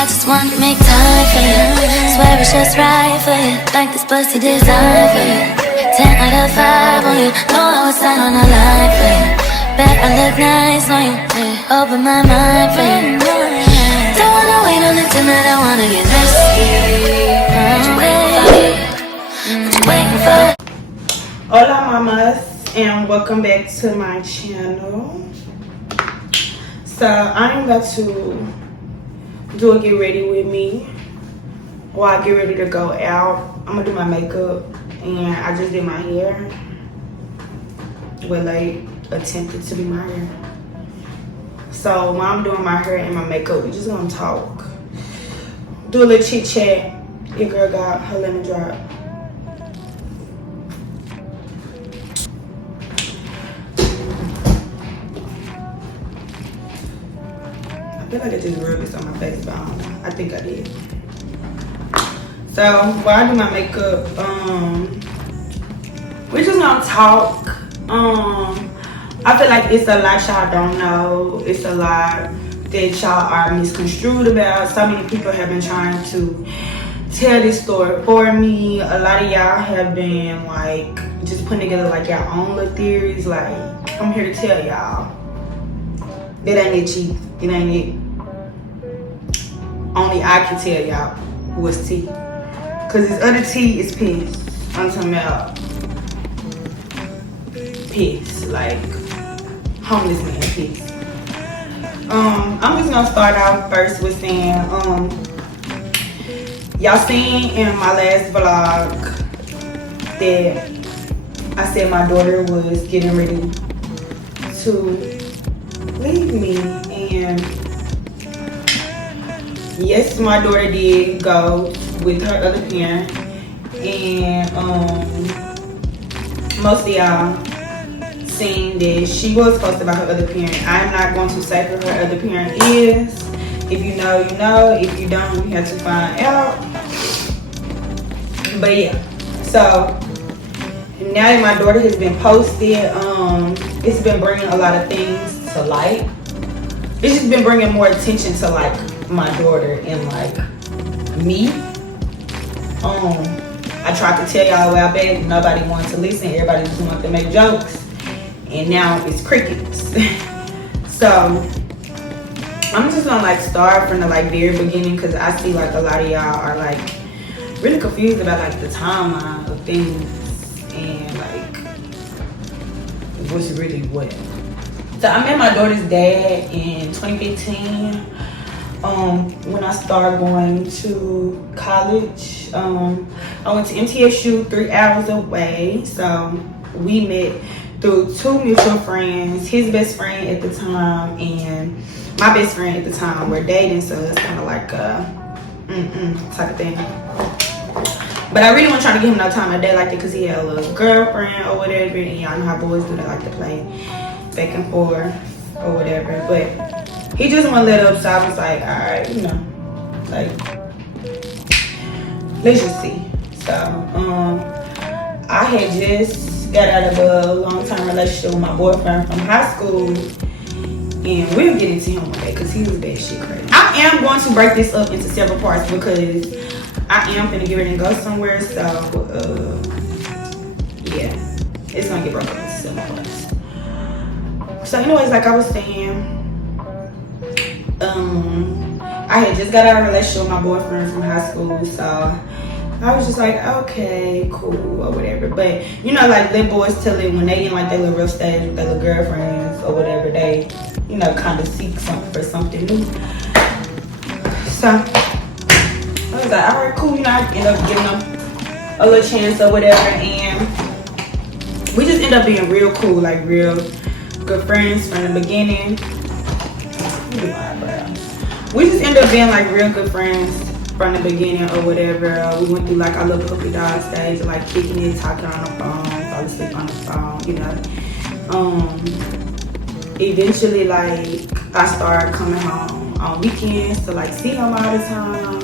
I just wanna make time for you. Swear it's just right for you. Like this pussy designed for you. 10 out of 5 on you. Know I was sign on a line for you. Bet I look nice on you. Open my mind for you. Don't wanna wait on the tonight. I wanna get risky. What you waiting for? What you waiting for? Hola mamas, and welcome back to my channel. So I'm about to do a get ready with me while I get ready to go out. I'm gonna do my makeup, and I just did my hair. Well, like attempted to do my hair. So while I'm doing my hair and my makeup, we just gonna talk, do a little chit chat. Your girl got her lemon drop. I feel like I just rubbed this on my face, but I think I did. So while I do my makeup, we're just gonna talk. I feel like it's a lot y'all don't know. It's a lot that y'all are misconstrued about. So many people have been trying to tell this story for me. A lot of y'all have been like just putting together like your own little theories. Like, I'm here to tell y'all that ain't it, chief. It ain't it. Only I can tell y'all what's tea. Cause this other tea is piss. I'm talking about piss, like homeless man piss. I'm just gonna start out first with saying, y'all seen in my last vlog that I said my daughter was getting ready to leave me, and yes, my daughter did go with her other parent, and most of y'all seen that she was posted by her other parent. I'm not going to say who her other parent is. If you know, you know. If you don't, you have to find out. But yeah, so now that my daughter has been posted, it's been bringing a lot of things to light. It's just been bringing more attention to like my daughter and like me. I tried to tell y'all a while back, nobody wanted to listen. Everybody just wanted to make jokes, and now it's crickets. So I'm just gonna like start from the like very beginning, because I see like a lot of y'all are like really confused about like the timeline of things and like what's really what. So I met my daughter's dad in 2015. When I started going to college, I went to MTSU 3 hours away. So we met through 2 mutual friends. His best friend at the time and my best friend at the time were dating, so it's kind of like a type of thing. But I really wasn't trying to give him no time of day like that, because he had a little girlfriend or whatever, and y'all know how boys do, they like to play back and forth or whatever. But he just wouldn't let up, so I was like, alright, you know, like, let's just see. So, I had just got out of a long-term relationship with my boyfriend from high school, and we'll get into him one day, because he was that shit crazy. I am going to break this up into several parts, because I am gonna get ready and go somewhere, so, yeah, it's gonna get broken up into several parts. So anyways, like I was saying, I had just got out of a relationship with my boyfriend from high school, so I was just like, okay, cool, or whatever. But you know, like little boys tell it when they in like their little rough stage with their little girlfriends or whatever, they, you know, kind of seek something new. So I was like, all right, cool, you know, I end up giving them a little chance or whatever, and we just end up being real cool, like real good friends from the beginning. We just end up being like real good friends from the beginning or whatever. We went through like our little puppy dog stage, like kicking it, talking on the phone, fall asleep on the phone, you know. Eventually, like, I started coming home on weekends to like see him all the time.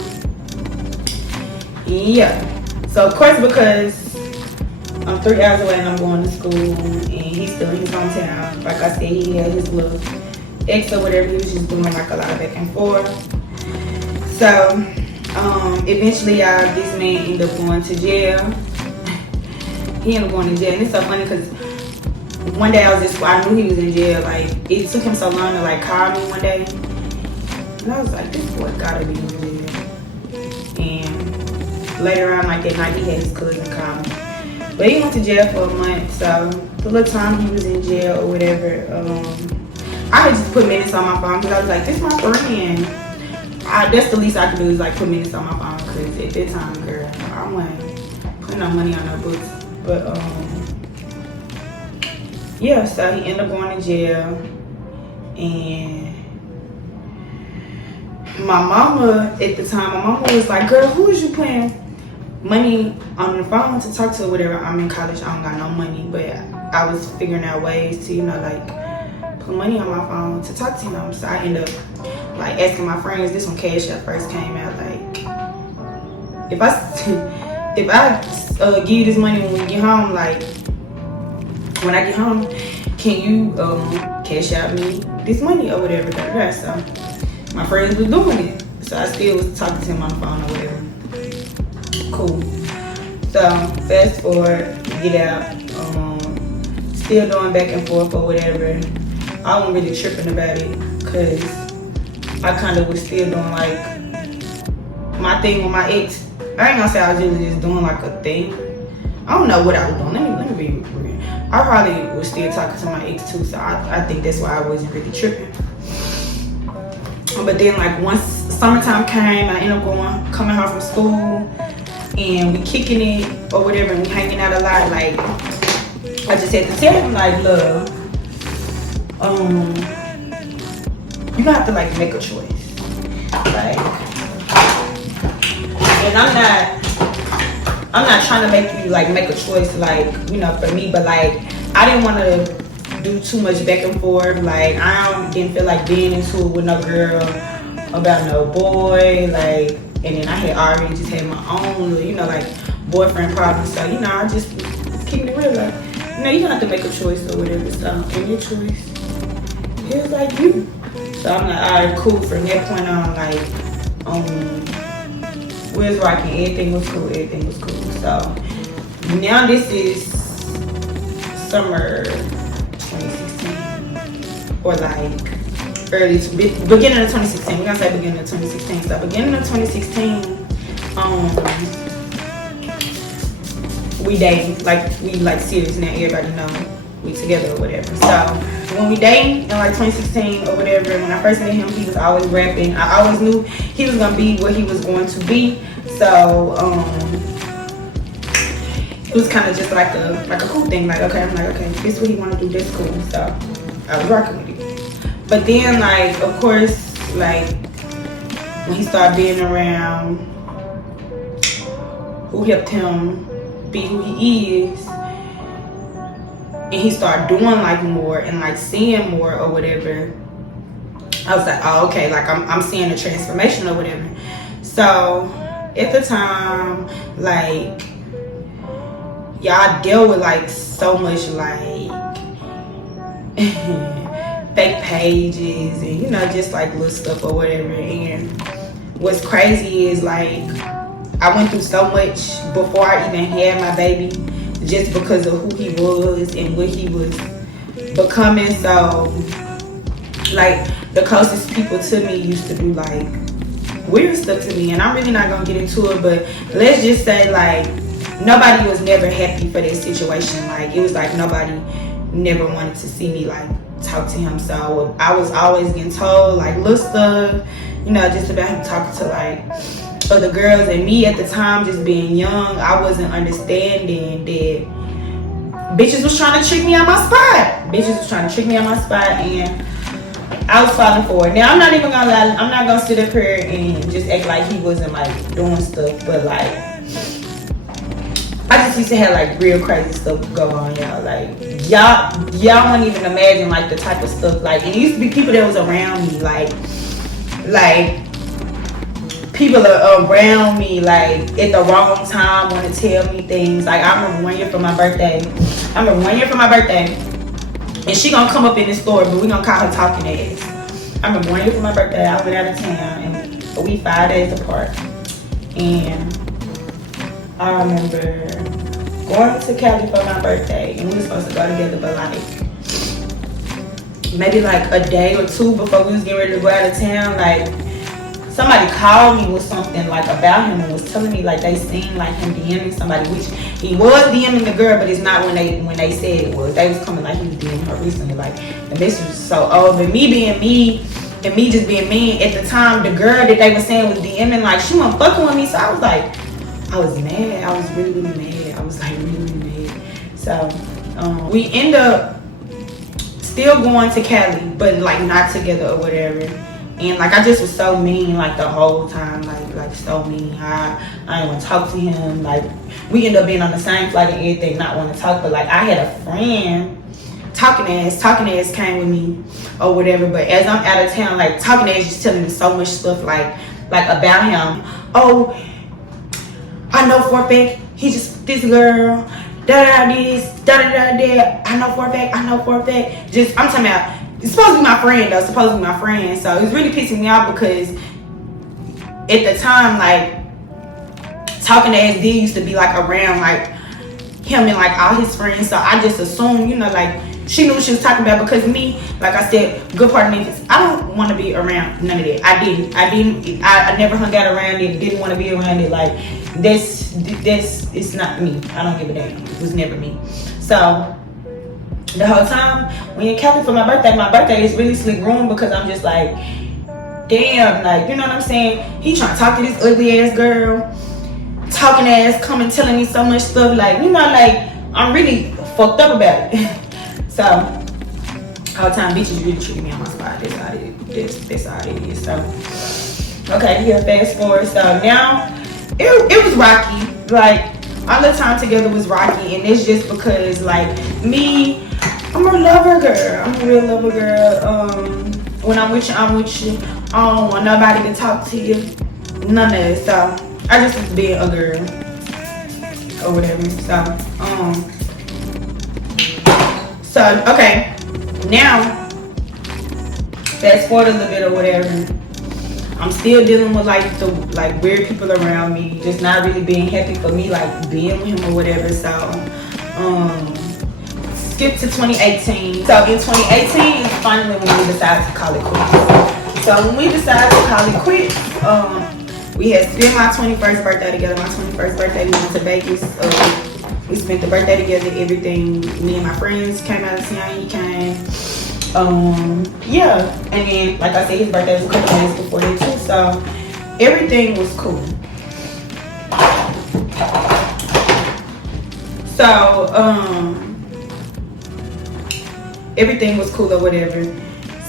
Yeah. So of course, because I'm 3 hours away and I'm going to school, and he's still in his hometown. Like I said, he had his little ex or whatever. He was just doing like a lot of back and forth. So eventually this man ended up going to jail. He ended up going to jail, and it's so funny because one day I knew he was in jail. Like, it took him so long to like call me one day, and I was like, this boy gotta be in jail. And later on, like that night, he had his cousin call me, but he went to jail for a month. So the little time he was in jail or whatever, I had just put minutes on my phone because I was like, this my friend. That's the least I could do is like put minutes on my phone because at that time, girl, I wasn't putting no money on no books. But yeah, so he ended up going to jail, and my mama at the time, was like, girl, who is you paying money on the phone to talk to or whatever? I'm in college, I don't got no money, but I was figuring out ways to, you know, like put money on my phone to talk to him. So I ended up like asking my friends. This when Cash App first came out, like if I give you this money when we get home, like when I get home, can you cash out me this money or whatever? So my friends was doing it, so I still was talking to him on the phone or whatever. Cool. So fast forward, get out, still doing back and forth or whatever. I wasn't really tripping about it because I kind of was still doing like my thing with my ex. I ain't gonna say I was really just doing like a thing. I don't know what I was doing. Let me be real. I probably was still talking to my ex too, so I think that's why I wasn't really tripping. But then like once summertime came, I ended up coming home from school, and we kicking it or whatever, and we hanging out a lot. Like I just had to tell him like, look, you gonna have to like make a choice. Like, and I'm not trying to make you like make a choice, like, you know, for me, but like I didn't want to do too much back and forth. Like didn't feel like being into it with no girl about no boy, like, and then I had already just had my own, you know, like boyfriend problems. So, you know, I just keeping it real, like, you know, you gonna have to make a choice or whatever. So, and your choice is like you. So I'm like, alright, cool. From that point on, like, we was rocking, everything was cool. So now this is summer 2016, or like beginning of 2016. We're gonna say beginning of 2016. So beginning of 2016, we dating, like we like serious now. Everybody know we together or whatever. So when we dating in like 2016 or whatever, when I first met him, he was always rapping. I always knew he was gonna be what he was going to be. So it was kind of just like a cool thing. Like, okay, I'm like, okay, this is what he want to do. That's cool. So I was rocking with it. But then, like, of course, like when he started being around who helped him be who he is, and he started doing like more and like seeing more or whatever, I was like, oh, okay, like I'm seeing a transformation or whatever. So at the time, like, y'all deal with like so much like fake pages and, you know, just like little stuff or whatever. And what's crazy is like I went through so much before I even had my baby, just because of who he was and what he was becoming. So like the closest people to me used to do like weird stuff to me, and I'm really not gonna get into it, but let's just say like nobody was never happy for that situation. Like it was like nobody never wanted to see me like talk to him. So I was always getting told like little stuff, you know, just about him talking to like other girls. And me at the time, just being young, I wasn't understanding that bitches was trying to trick me on my spot. And I was falling for it. Now I'm not even gonna lie, I'm not gonna sit up here and just act like he wasn't like doing stuff, but like I just used to have like real crazy stuff go on, y'all. Like y'all wouldn't even imagine like the type of stuff. Like it used to be people that was around me, like people are around me like at the wrong time want to tell me things. Like I remember one year for my birthday, and she gonna come up in the store, but we gonna call her talking ass. I remember one year for my birthday, I went out of town, and We 5 days apart. And I remember going to Cali for my birthday, and we were supposed to go together, but like maybe like a day or two before we was getting ready to go out of town, like somebody called me with something like about him and was telling me like they seen like him DMing somebody, which he was DMing the girl, but it's not when they said it was. They was coming like he was DMing her recently, like the message was so old. But me being me and me just being me at the time, the girl that they were saying was DMing, like she wasn't fucking with me, so I was like, I was mad. I was really mad. I was like really mad. So we end up still going to Cali, but like not together or whatever. And like I just was so mean like the whole time, like so mean. I didn't want to talk to him. Like we ended up being on the same flight and everything, not want to talk. But like I had a friend, talking ass came with me or whatever. But as I'm out of town, like talking ass just telling me so much stuff like about him. Oh, I know for a fact he just this girl, this, that. I know for a fact. Just I'm talking about. It's supposed to be my friend though, so it's really pissing me off because at the time, like talking to ass D used to be like around like him and like all his friends, so I just assumed, you know, like she knew what she was talking about because me, like I said, good part of me, I don't want to be around none of that. I never hung out around it, didn't want to be around it. Like this it's not me. I don't give a damn. It was never me. So the whole time we in Cali for my birthday is really sleep room because I'm just like, damn, like, you know what I'm saying? He trying to talk to this ugly ass girl, talking ass, coming telling me so much stuff, like, you know, like I'm really fucked up about it. So whole time bitches really treating me on my spot. That's how it is. So okay, yeah, fast forward. So now it was rocky. Like all the time together was rocky, and it's just because like me, I'm a lover girl. I'm a real lover girl. When I'm with you, I'm with you. I don't want nobody to talk to you. None of it. So I just was being a girl or whatever. So okay. Now fast forward a little bit or whatever. I'm still dealing with like the weird people around me, just not really being happy for me like being with him or whatever. So skip to 2018. So in 2018 is finally when we decided to call it quits. So when we decided to call it quits, we had spent my 21st birthday together. My 21st birthday we went to Vegas. We spent the birthday together, everything. Me and my friends came out of town, he came. Yeah, and then like I said, his birthday was a couple days before that too, so everything was cool. So everything was cool or whatever.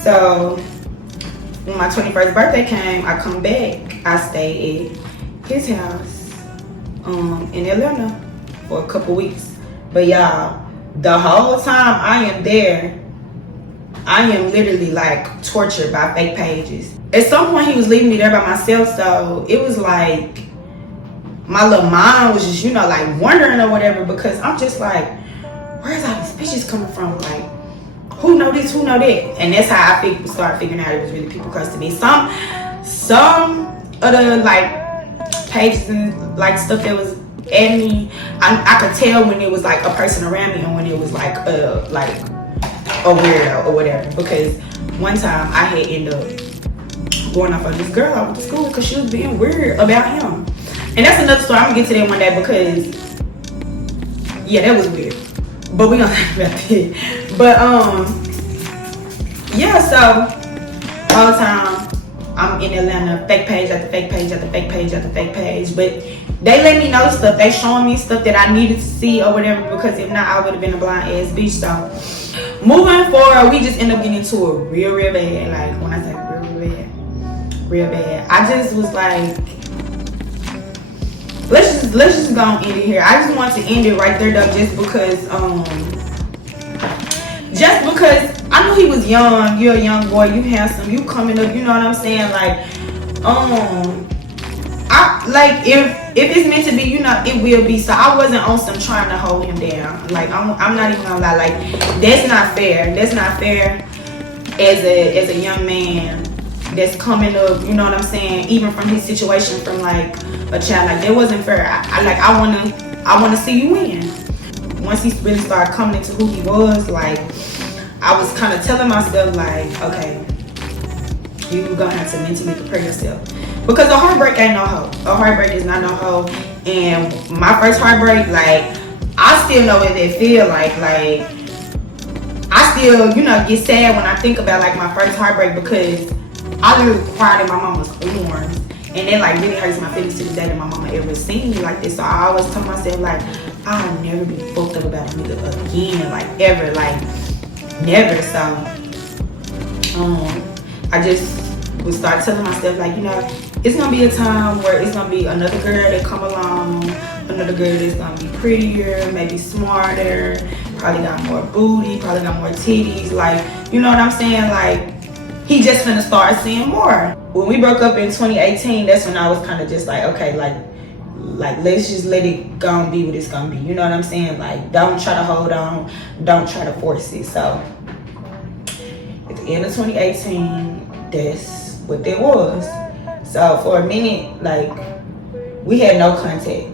So when my 21st birthday came, I come back. I stayed at his house in Atlanta for a couple weeks. But y'all, the whole time I am there, I am literally like tortured by fake pages. At some point he was leaving me there by myself, so it was like my little mind was just, you know, like wondering or whatever, because I'm just like, where's all these bitches coming from? Like, who know this, who know that? And that's how I started figuring out it was really people close to me. Some other like pages and like stuff that was at me, I could tell when it was like a person around me and when it was like a weirdo or whatever. Because one time I had ended up going off on this girl I went to school because she was being weird about him. And that's another story. I'm gonna get to that one day because yeah, that was weird. But we gonna talk about that. But yeah, so all the time I'm in Atlanta, fake page after fake page after fake page after fake page. But they let me know stuff. They showing me stuff that I needed to see or whatever, because if not, I would have been a blind ass bitch. So moving forward, we just end up getting into it real bad. Like when I say real bad. I just was like, let's just go and end it here. I just want to end it right there though, just because I knew he was young. You're a young boy, you handsome, you coming up, you know what I'm saying? Like, I like if it's meant to be, you know, it will be. So I wasn't on some trying to hold him down. Like I'm not even gonna lie, like that's not fair. That's not fair as a young man that's coming up, you know what I'm saying, even from his situation from like a child, like that wasn't fair. I wanna see you win. Once he really started coming into who he was, like I was kind of telling myself like, okay, you're gonna have to mentally prepare yourself, because a heartbreak ain't no hoe. A heartbreak is not no hoe. And my first heartbreak, like I still know what it feel like I still, you know, get sad when I think about like my first heartbreak, because I literally cried in my mama's arms, and that like really hurts my feelings to the day that my mama ever seen me like this. So I always tell myself like, I'll never be fucked up about a nigga again, like ever, like never. So I just would start telling myself like, you know, it's gonna be a time where it's gonna be another girl that come along, another girl that's gonna be prettier, maybe smarter, probably got more booty, probably got more titties, like, you know what I'm saying? Like, he just finna start seeing more. When we broke up in 2018, that's when I was kind of just like, okay, like let's just let it go and be what it's gonna be. You know what I'm saying? Like, don't try to hold on, don't try to force it. So at the end of 2018, that's what that was. So for a minute, like, we had no contact.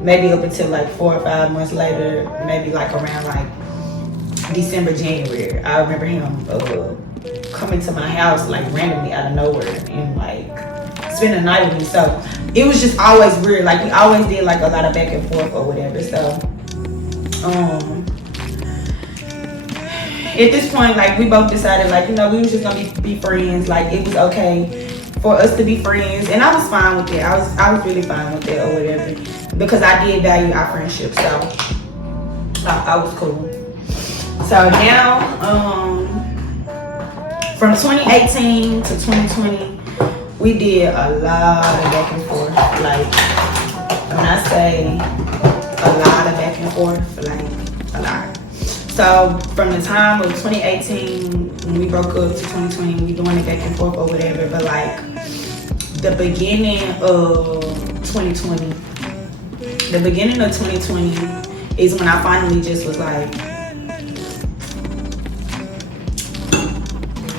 Maybe up until like 4 or 5 months later, maybe like around like December, January, I remember him coming to my house like randomly out of nowhere and like spend the night with me. So it was just always weird. Like we always did like a lot of back and forth or whatever. So at this point, like we both decided like, you know, we was just gonna be friends. Like it was okay for us to be friends, and I was fine with it. I was really fine with it or whatever, because I did value our friendship. So I was cool. So now from 2018 to 2020, we did a lot of back and forth. Like when I say a lot of back and forth, like a lot. So from the time of 2018 when we broke up to 2020, we doing it back and forth or whatever. But like the beginning of 2020, is when I finally just was like,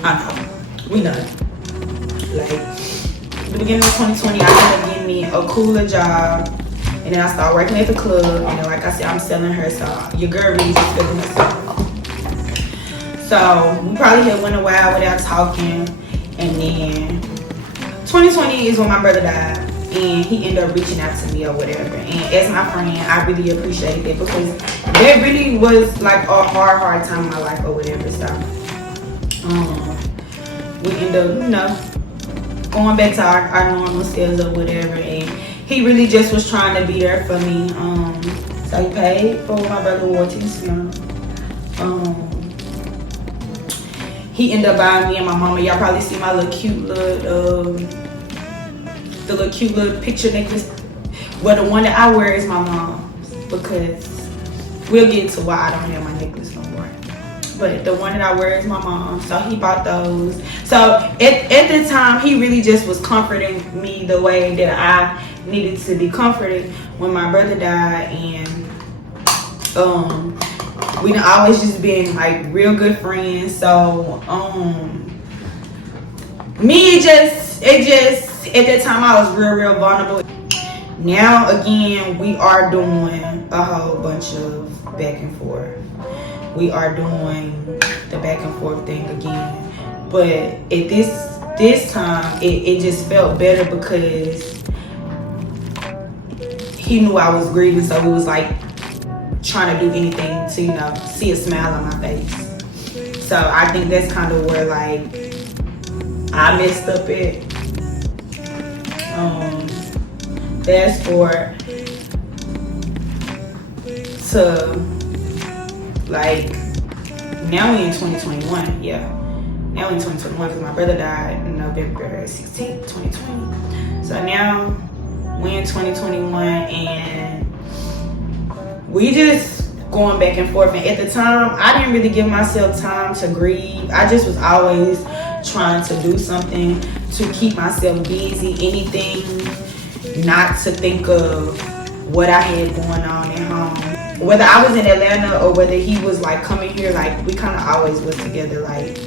I know, we done. Like the beginning of 2020, I ended up getting me a cooler job. And then I started working at the club, and then like I said, I'm selling her, so your girl really just feeling herself. So we probably had went a while without talking, and then 2020 is when my brother died, and he ended up reaching out to me or whatever. And as my friend, I really appreciated it, because that really was like a hard time in my life or whatever. So we ended up, you know, going back to our normal selves or whatever, and he really just was trying to be there for me. So he paid for my brother wore to his funeral. He ended up buying me and my mama. Y'all probably see my little cute little, the little cute little picture necklace. Well, the one that I wear is my mom's, because we'll get to why I don't have my necklace no more. But the one that I wear is my mom's, so he bought those. So at the time, he really just was comforting me the way that I needed to be comforted when my brother died. And we done always just been like real good friends. So it just at that time I was real vulnerable. Now again, we are doing a whole bunch of back and forth. We are doing the back and forth thing again. But at this time, it just felt better, because he knew I was grieving, so he was like trying to do anything to, you know, see a smile on my face. So I think that's kind of where like I messed up at. Fast forward to like now we in 2021. Yeah, now we in 2021, because my brother died in November 16th, 2020. So now we in 2021, and we just going back and forth. And at the time, I didn't really give myself time to grieve. I just was always trying to do something to keep myself busy, anything not to think of what I had going on at home. Whether I was in Atlanta or whether he was like coming here, like we kind of always was together. Like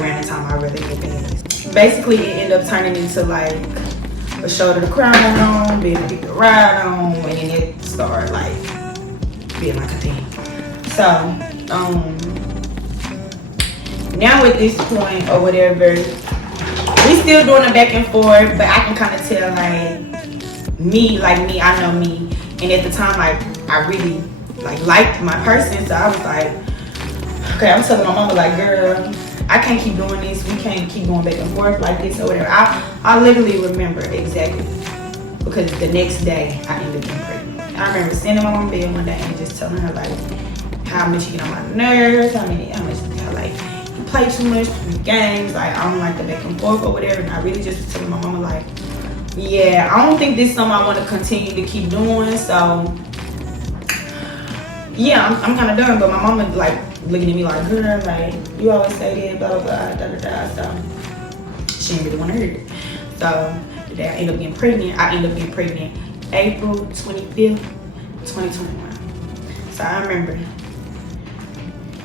around the time I really get fast. Basically, it ended up turning into like a shoulder to cry on, being a dick to ride on, and then it started like being like a thing. So, now at this point or whatever, we still doing a back and forth, but I can kind of tell like me, I know me, and at the time I really liked my person, so I was like, okay, I'm telling my mama like, girl, I can't keep doing this. We can't keep going back and forth like this or whatever. I literally remember exactly, because the next day I ended up getting pregnant. I remember sitting on my bed one day and just telling her like how much you get on my nerves, how like you play too much games, like I don't like the back and forth or whatever. And I really just was telling my mama like, yeah, I don't think this is something I want to continue to keep doing. So yeah, I'm kind of done. But my mama like looking at me like, girl, like you always say that, blah blah blah, da da da. So she didn't really want to hear it. So the day I ended up getting pregnant, April 25th, 2021. So I remember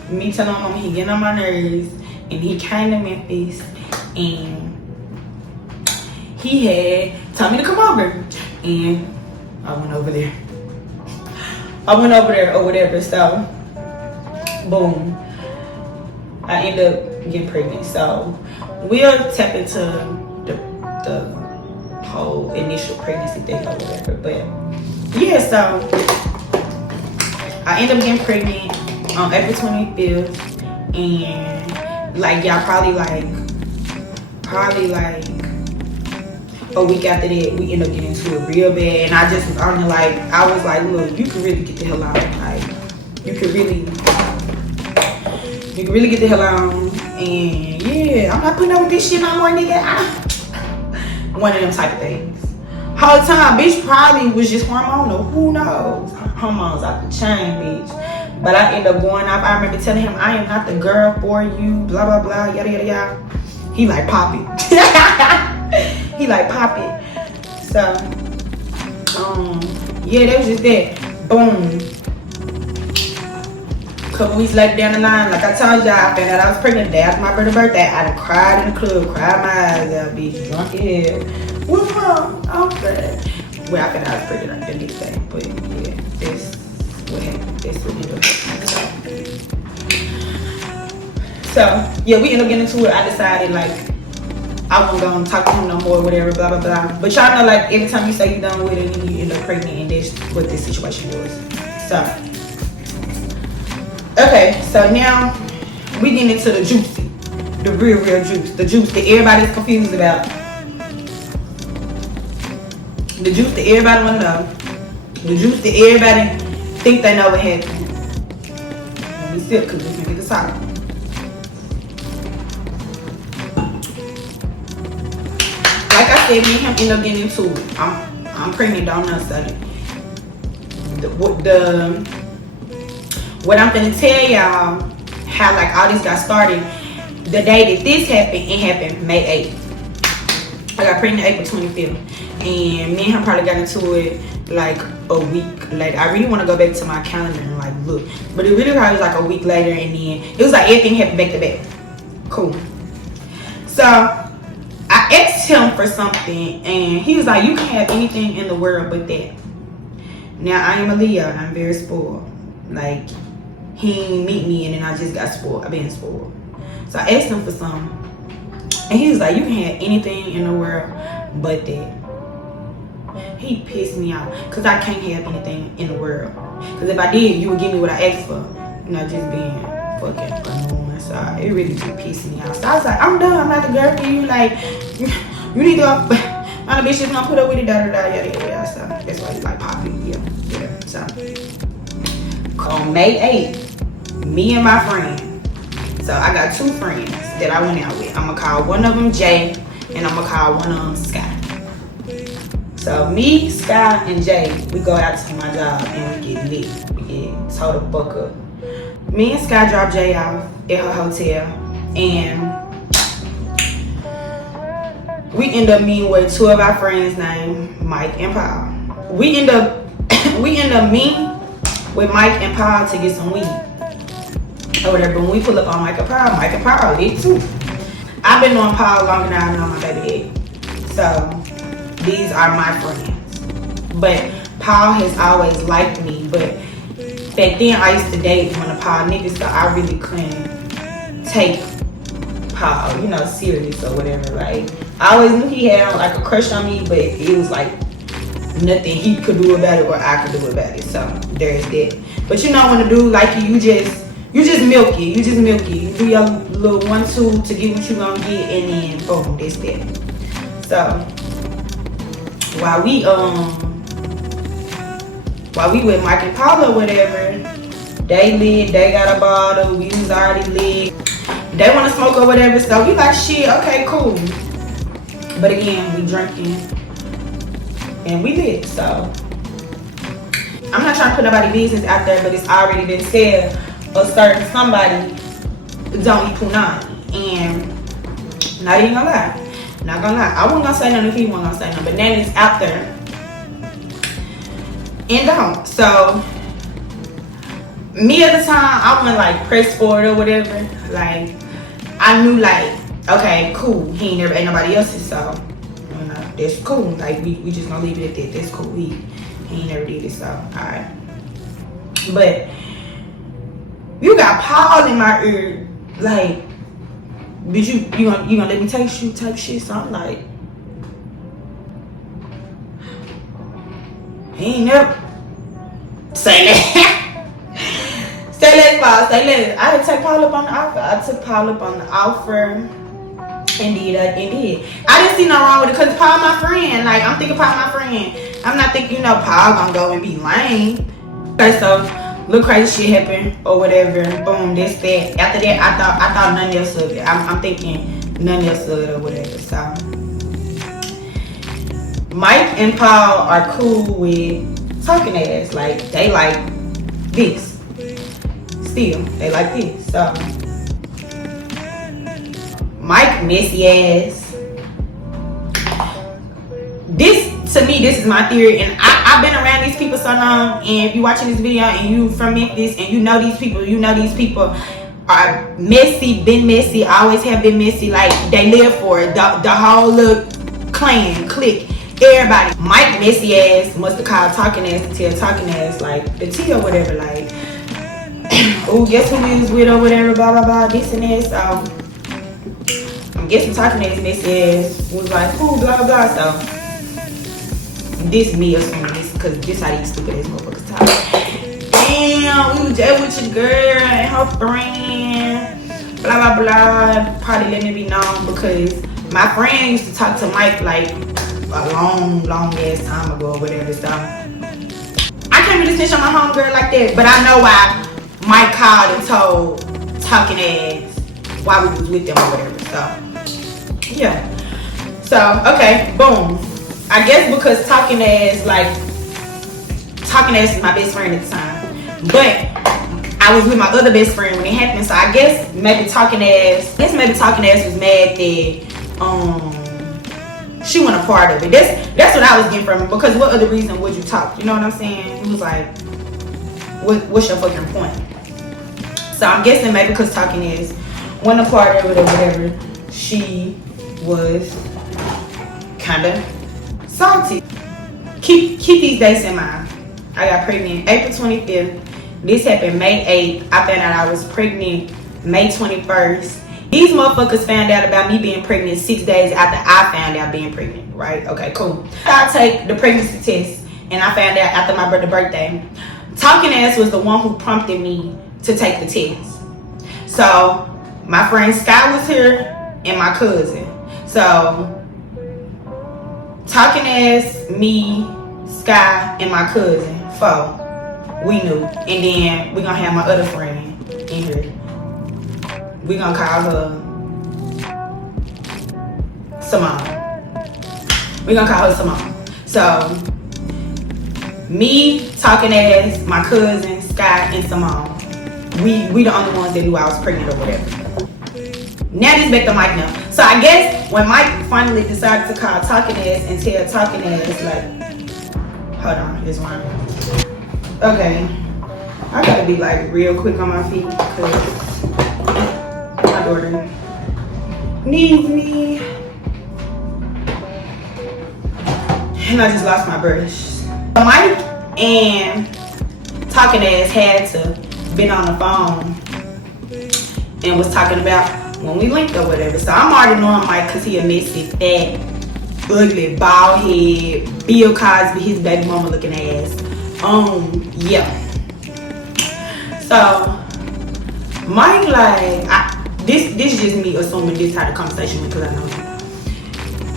me telling my mama he getting on my nerves, and he came to Memphis, and he had told me to come over, and I went over there or whatever. So boom, I ended up getting pregnant. So we'll tap into the whole initial pregnancy thing or whatever. But yeah, so I ended up getting pregnant on April 25th, and like y'all probably like a week after that we ended up getting into it real bad, and I just was on it I was like, look, you can really get the hell out. Like you can really get the hell on, and yeah, I'm not putting up with this shit no more, nigga. One of them type of things. Whole time, bitch probably was just hormonal. Who knows? Hormones out the chain, bitch. But I ended up going off. I remember telling him, I am not the girl for you, blah, blah, blah, yada, yada, yada. He like, pop it. He like, pop it. So, yeah, that was just that. Boom. Couple weeks later down the line, like I told y'all, I found out I was pregnant the day after my birthday. I done cried in the club, cried my eyes out, bitch, drunk as hell. What's wrong? I'm fed. Well, I found out I was pregnant the next day, but yeah, that's what happened. That's what ended up happening. So yeah, we ended up getting into it. I decided like I wasn't gonna talk to him no more, whatever, blah blah blah. But y'all know, like every time you say you're done with it, and you end up pregnant, and that's what this situation was. So. Okay, so now we getting into the juicy, the real juice, the juice that everybody's confused about, the juice that everybody wanna know, the juice that everybody think they know what happened. Let me sip, cause this nigga solid. Like I said, me and him end up getting into it. I'm pregnant, don't know study. What I'm gonna tell y'all, how like all this got started, the day that this happened, it happened May 8th. I got pregnant April 25th, and me and him probably got into it like a week later. I really want to go back to my calendar and like look, but it really probably was like a week later, and then it was like everything happened back to back. Cool. So I asked him for something, and he was like, you can have anything in the world but that. Now I am a Leo, I'm very spoiled. Like, he didn't meet me, and then I just got spoiled. I've been spoiled. So I asked him for something, and he was like, you can have anything in the world but that. He pissed me off, because I can't have anything in the world. Because if I did, you would give me what I asked for. You know, just being fucking annoying. So it really just pissed me off. So I was like, I'm done. I'm not the girl for you. Like, you need to go. My bitch is gonna put up with it, da da da, yada yada yada. So that's why he's like popping. Yeah. So on May 8th, me and my friend, so I got two friends that I went out with. I'm gonna call one of them Jay, and I'm gonna call one of them Sky. So me, Sky, and Jay, we go out to my job and we get lit. We get towed the fuck up. Me and Sky drop Jay off at her hotel, and we end up meeting with two of our friends named Mike and Paul. We end up meeting with Mike and Paul to get some weed or whatever. When we pull up on Mike and Paul lit too. I've been knowing Paul longer than I've known my baby daddy. So these are my friends. But Paul has always liked me. But back then I used to date one of Paul niggas, so I really couldn't take Paul, you know, serious or whatever. Like, I always knew he had like a crush on me, but it was like nothing he could do about it or I could do about it. So there's that. But you know, when a dude like you just milk it. You just milk it. You do your little 1-2 to get what you gonna get, and then boom, this that. So while we with Mike and Paula or whatever, they lit, they got a bottle, we was already lit. They want to smoke or whatever, so we like, shit, okay, cool. But again, we drinking and we lit, so I'm not trying to put nobody business out there, but it's already been said a certain somebody don't eat punani. And not even gonna lie, not gonna lie, I wasn't gonna say nothing if he wasn't gonna say nothing, but now it's out there and don't. So me at the time, I wouldn't like press for it or whatever. Like, I knew like, okay, cool, he ain't never ate nobody else's, so you know, that's cool. Like, we just gonna leave it at that. That's cool. He ain't never did it, so alright. But you got Paul in my ear, like, bitch, you gonna let me taste you type shit. So I'm like, he ain't never say that. Say less, Paul. Say less. I didn't take Paul up on the offer. I took Paul up on the offer. Indeed, I did. I didn't see no wrong with it because Paul my friend. Like, I'm thinking Paul my friend. I'm not thinking, you know, Paul gonna go and be lame. Okay, so little crazy shit happened or whatever. Boom, this, that. After that, I thought nothing else of it. I'm thinking nothing else of it or whatever. So Mike and Paul are cool with talking ass. Like, they like this. Still, they like this. So Mike messy ass. This, to me, this is my theory, and I've been around these people so long, and if you're watching this video and you from Memphis and you know these people are messy, been messy, always have been messy. Like, they live for it. The whole little clan, clique, everybody. Mike messy ass must have called talking ass to tell talking ass like the tea or whatever, like, oh, guess who we was with or whatever, blah blah blah, this and that. So I'm guessing talking ass messy ass was like, who, blah blah blah. So this me assuming this, because this how these stupid ass motherfuckers talk. Damn, we was there with your girl and her friend, blah blah blah. Probably let me be known because my friend used to talk to Mike like a long ass time ago or whatever. So I can't really snitch on my homegirl like that, but I know why Mike called and told talking ass why we was with them or whatever. So yeah. So okay, boom. I guess because talking ass is my best friend at the time, but I was with my other best friend when it happened. So I guess maybe talking ass was mad that she wasn't a part of it. That's what I was getting from it, because what other reason would you talk? You know what I'm saying? He was like, what's your fucking point? So I'm guessing maybe because talking ass wasn't a part of it or whatever, she was kind of salty. Keep these dates in mind. I got pregnant April 25th. This happened May 8th. I found out I was pregnant May 21st. These motherfuckers found out about me being pregnant 6 days after I found out being pregnant, right? Okay, cool. I take the pregnancy test, and I found out after my birthday. Talking ass was the one who prompted me to take the test. So my friend Sky was here and my cousin. So talking ass, me, Sky, and my cousin, we knew. And then we're gonna have my other friend in here. We're gonna call her Simone. We're gonna call her Simone. So me, talking ass, my cousin, Sky, and Simone. We the only ones that knew I was pregnant or whatever. Now this back to Mike now. So I guess when Mike finally decided to call talking ass and tell talking ass, like, hold on, here's one. Okay, I gotta be like real quick on my feet because my daughter needs me. And I just lost my brush. Mike and Talking Ass had to been on the phone and was talking about when we linked or whatever. So I'm already knowing Mike because he a messy, fat, ugly, bald head, Bill Cosby, his baby mama looking ass. Yeah. So Mike like, this is just me assuming this how the conversation went because I know him.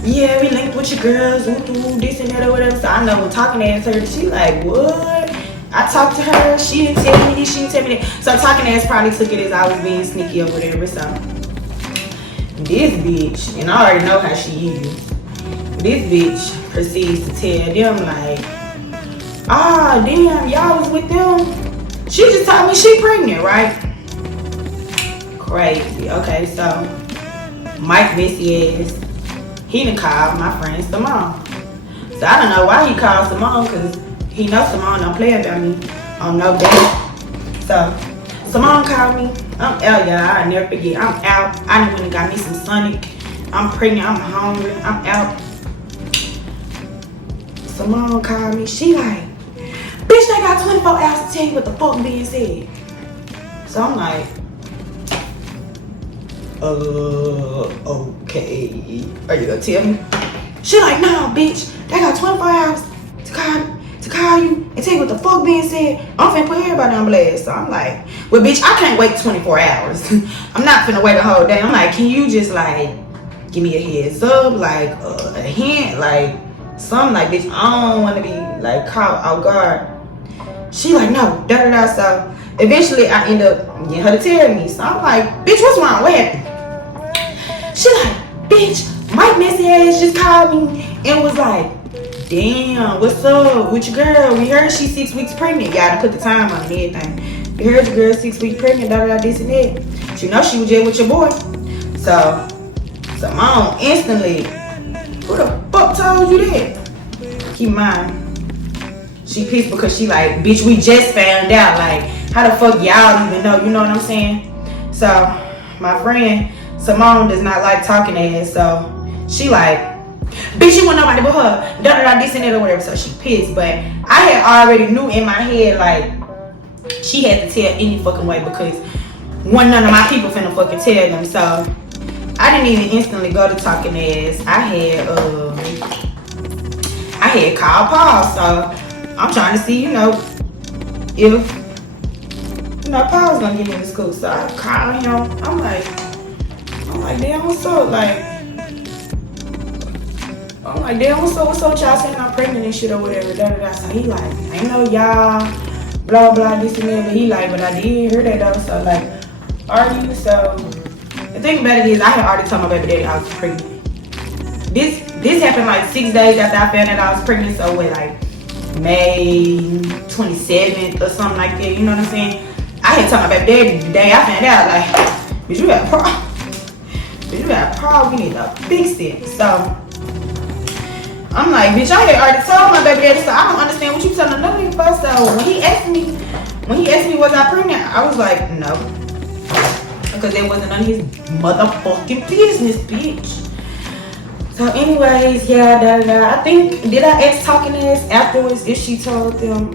Yeah, we linked with your girls, this and that or whatever. So I know when Talking Ass heard, she like, what? I talked to her, she didn't tell me this, she didn't tell me that. So Talking Ass probably took it as I was being sneaky or whatever. So this bitch, and I already know how she is, this bitch proceeds to tell them like, ah, damn, y'all was with them. She just told me she pregnant, right? Crazy. Okay, so Mike messy ass, he done called my friend Simone. So I don't know why he called Simone, because he knows Simone don't play about me on no day. So Simone called me. I'm out, y'all. I'll never forget. I'm out. I done went and got me some Sonic. I'm pregnant. I'm hungry. I'm out. Simone called me. She like, bitch, they got 24 hours to tell you what the fuck being said. So I'm like, okay. Are you gonna tell me? She like, no, bitch. They got 24 hours to call you and tell you what the fuck being said. I'm finna put everybody on blast. So I'm like, well, bitch, I can't wait 24 hours. I'm not finna wait a whole day. I'm like, can you just like give me a heads up, like a hint, like something, like, bitch, I don't want to be like caught off guard. She like, no, da da da. So eventually I end up getting her to tell me. So I'm like, bitch, what's wrong? What happened? She like, bitch, Mike messy ass just called me and was like, damn, what's up with your girl? We heard she's 6 weeks pregnant. Y'all to put the time on and everything. We heard your girl 6 weeks pregnant, da da da, this and that. She know she was just with your boy. So Simone instantly, who the fuck told you that? Keep in mind, she pissed because she like, bitch, we just found out. Like, how the fuck y'all even know? You know what I'm saying? So my friend Simone does not like Talking Ass. So she like, bitch, you want nobody but her, da da da, this and that or whatever. So she pissed, but I had already knew in my head like she had to tell any fucking way because none of my people finna fucking tell them. So I didn't even instantly go to Talking Ass. I had called Paul. So I'm trying to see, if Paul's gonna get me to school. So I called him. I'm like, damn, what's up? What's up with y'all saying I'm pregnant and shit or whatever, da da da. So he like, I know y'all, blah blah, this and that, but he like, but I did hear that though. So like, are you? So the thing about it is, I had already told my baby daddy I was pregnant. This happened like 6 days after I found out I was pregnant. So what, like May 27th or something like that. You know what I'm saying? I had told my baby daddy the day I found out, like, bitch, you got a problem. Bitch, you got a problem. We need to fix it. So I'm like, bitch, I had already told my baby daddy, so I don't understand what you telling no nigga for. So when he asked me was I pregnant, I was like, no. Because it wasn't none of his motherfucking business, bitch. So anyways, yeah, da da da. I think, did I ask Talking Ass afterwards if she told them?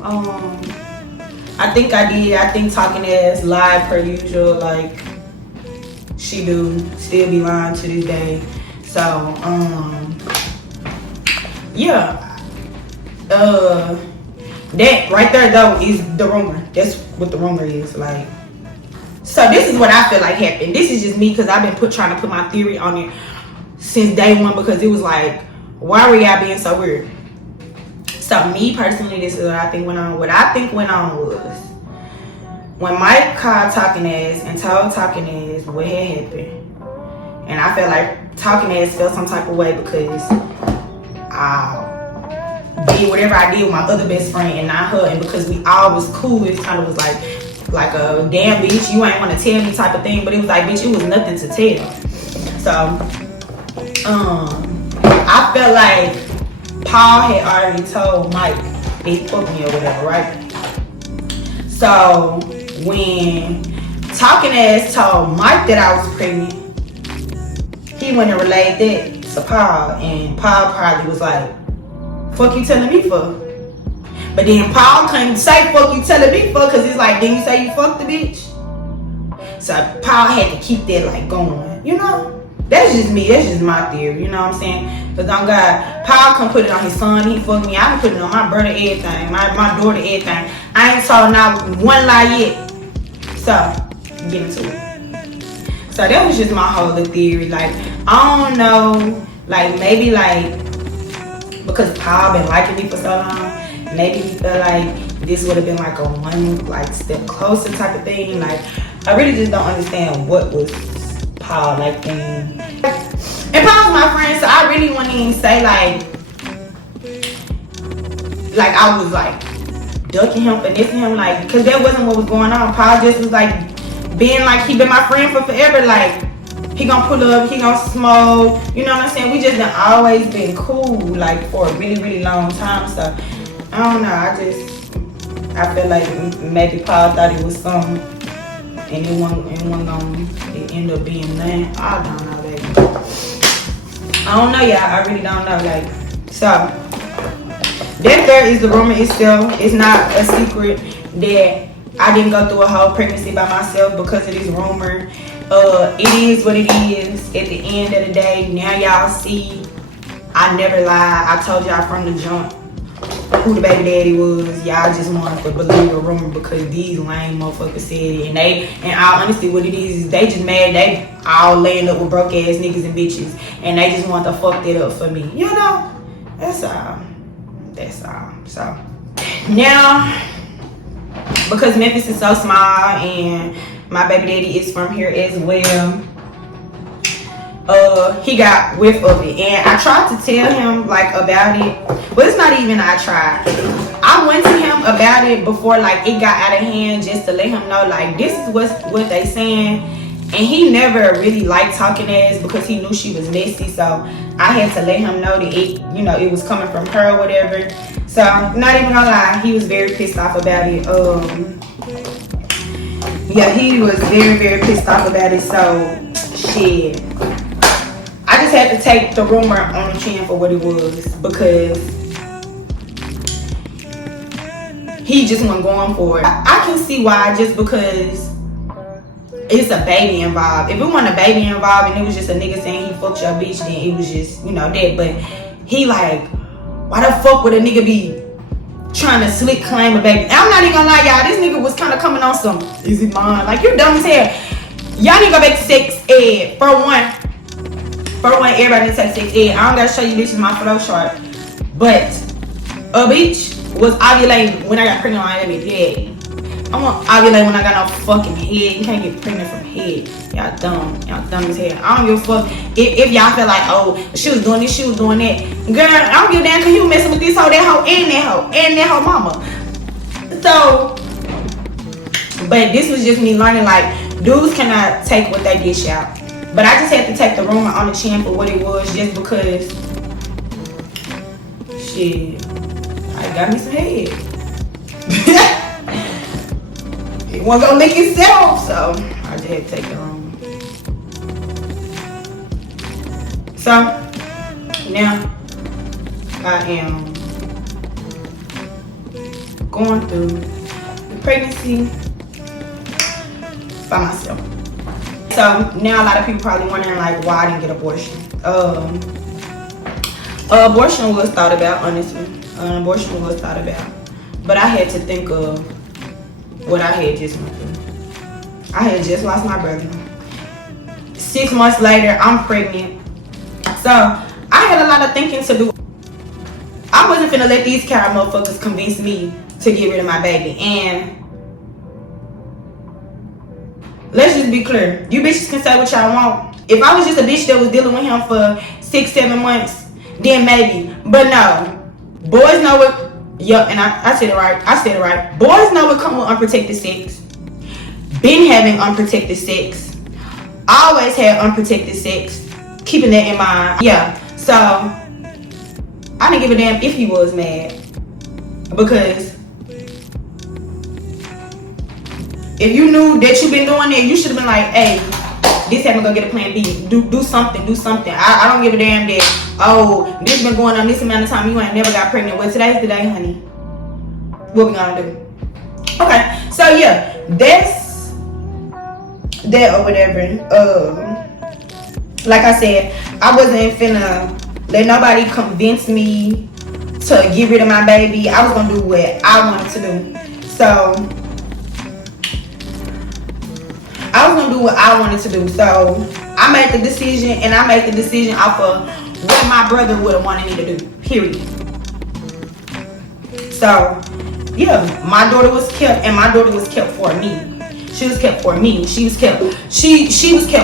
I think I did. I think Talking Ass lied per usual, like she do still be lying to this day. So yeah, that right there though is the rumor. That's what the rumor is, like. So this is what I feel like happened. This is just me because I've been trying to put my theory on it since day one, because it was like, why were y'all being so weird? So me personally, this is what I think went on. What I think went on was when Mike called Talking Ass and told Talking Ass what had happened, and I felt like Talking Ass felt some type of way because I did whatever I did with my other best friend and not her, and because we all was cool, it kind of was like a damn bitch, you ain't want to tell me type of thing. But it was like, bitch, it was nothing to tell. So I felt like Paul had already told Mike they fucked me or whatever, right? So when Talking Ass told Mike that I was pregnant, he he went and relayed that to Paul, and Paul probably was like, fuck you telling me for? But then Paul couldn't say fuck you telling me for, because it's like, didn't you say you fucked the bitch? So Paul had to keep that like going, you know? That's just me, that's just my theory, you know what I'm saying? Because on God, Paul can put it on his son, he fucked me, I can put it on my brother, everything, my daughter, everything. I ain't told not one lie yet. So, get into it. So that was just my whole little theory. Like, I don't know, like maybe like, because Paul been liking me for so long, maybe he felt like this would have been like a one like step closer type of thing. Like, I really just don't understand what was Paul like thing. And Paul's my friend, so I really wouldn't even say like I was like ducking him, finessing him, like, because that wasn't what was going on. Paul just was like being like he been my friend for forever. Like, he gonna pull up, he gonna smoke, you know what I'm saying? We just done always been cool, like, for a really, really long time. So I don't know, I feel like maybe Paul thought it was something, and it wasn't gonna end up being nothing. I don't know, baby. I don't know, y'all. I really don't know. Like, so that there is the rumor itself. It's not a secret that I didn't go through a whole pregnancy by myself because of this rumor. It is what it is. At the end of the day, now y'all see, I never lied. I told y'all from the jump who the baby daddy was. Y'all just wanted to believe a rumor because these lame motherfuckers said it. And all honesty, what it is they just mad they all laying up with broke ass niggas and bitches, and they just want to fuck that up for me. You know, that's all. That's all. So now, because Memphis is so small and my baby daddy is from here as well, he got whiff of it, and I tried to tell him like about it, but it's not even I tried. I went to him about it before like it got out of hand, just to let him know like this is what they saying, and he never really liked talking ass because he knew she was messy. So I had to let him know that it, you know, it was coming from her or whatever. So not even gonna lie, he was very pissed off about it. Yeah, he was very, very pissed off about it. So shit, I just had to take the rumor on the chin for what it was, because he just wasn't going for it. I can see why, just because it's a baby involved. If it wasn't a baby involved and it was just a nigga saying he fucked your bitch, then it was just, you know, that. But he like, why the fuck would a nigga be trying to slick claim a baby? And I'm not even gonna lie, y'all, this nigga was kind of coming on some, is it mine? Like, you're dumb as hell. Y'all need to go back to sex ed. For one, everybody needs to take sex ed. I don't gotta show you bitches my flow chart, but a bitch was ovulating when I got pregnant on that bitch daddy. I want ovulate when I got no fucking head. You can't get pregnant from head. Y'all dumb. Y'all dumb as hell. I don't give a fuck if y'all feel like, oh, she was doing this, she was doing that. Girl, I don't give a damn because you messing with this hoe, that hoe, and that hoe mama. So, but this was just me learning, like, dudes cannot take what they dish out. But I just had to take the rumor on the chin for what it was, just because, shit, I got me some head. It wasn't gonna lick itself, so I just had to take the rumor. So now I am going through the pregnancy by myself. So now a lot of people probably wondering like why I didn't get abortion. Abortion was thought about, honestly. Abortion was thought about, but I had to think of what I had just went through. I had just lost my brother. 6 months later, I'm pregnant. So I had a lot of thinking to do. I wasn't finna let these cow motherfuckers convince me to get rid of my baby. And let's just be clear. You bitches can say what y'all want. If I was just a bitch that was dealing with him for 6-7 months, then maybe. But no. Boys know what. Yup, and I said it right. Boys know what come with unprotected sex. Been having unprotected sex. Always had unprotected sex. Keeping that in mind. Yeah, so I didn't give a damn if he was mad. Because if you knew that you been doing it, you should have been like, hey, this happened, go get a plan B. Do something. I don't give a damn that, oh, this been going on this amount of time, you ain't never got pregnant. Well, today's the day, honey. What we gonna do? Okay, so yeah, that's that or whatever. Like I said, I wasn't finna let nobody convince me to get rid of my baby. I was gonna do what I wanted to do. So I was gonna do what I wanted to do. So I made the decision, and I made the decision off of what my brother would have wanted me to do. Period. So yeah, my daughter was kept, and my daughter was kept for me. She was kept for me. She was kept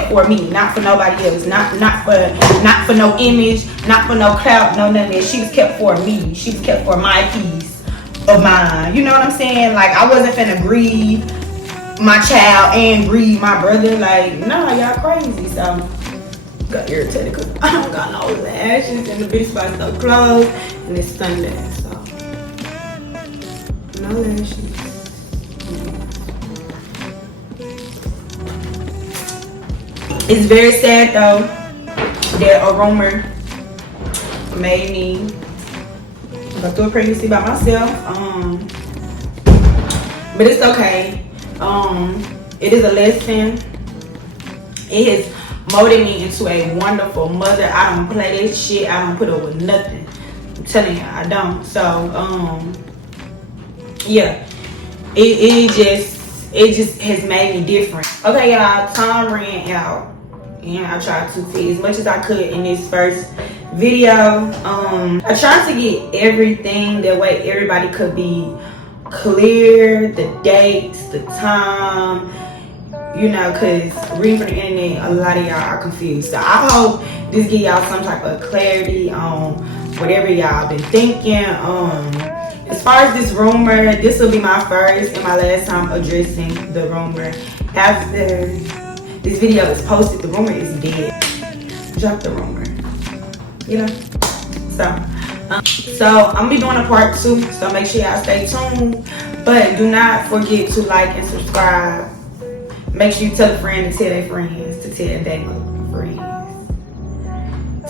for me, not for nobody else. Not for no image, not for no clout, no none of that. She was kept for me. She was kept for my peace of mind. You know what I'm saying? Like, I wasn't finna grieve my child and grieve my brother. Like, nah, y'all crazy. So got irritated because I don't got no lashes, and the beauty spot's so closed, and it's Sunday, so no lashes. It's very sad though that a rumor made me go through a pregnancy by myself. But it's okay. It is a lesson. It has molded me into a wonderful mother. I don't play that shit. I don't put up with nothing. I'm telling you, I don't. So yeah, it just has made me different. Okay, y'all, time ran out, and I tried to fit as much as I could in this first video. I tried to get everything that way everybody could be clear, the dates, the time, you know, because reading from the internet, a lot of y'all are confused. So I hope this give y'all some type of clarity on whatever y'all been thinking. As far as this rumor, this will be my first and my last time addressing the rumor. After this video is posted, the rumor is dead. Drop the rumor, you know. So I'm gonna be doing a part 2, so make sure y'all stay tuned. But do not forget to like and subscribe. Make sure you tell a friend to tell their friends to tell their friends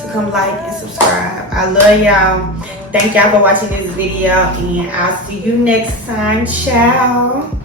to come like and subscribe. I love y'all. Thank y'all for watching this video, and I'll see you next time. Ciao.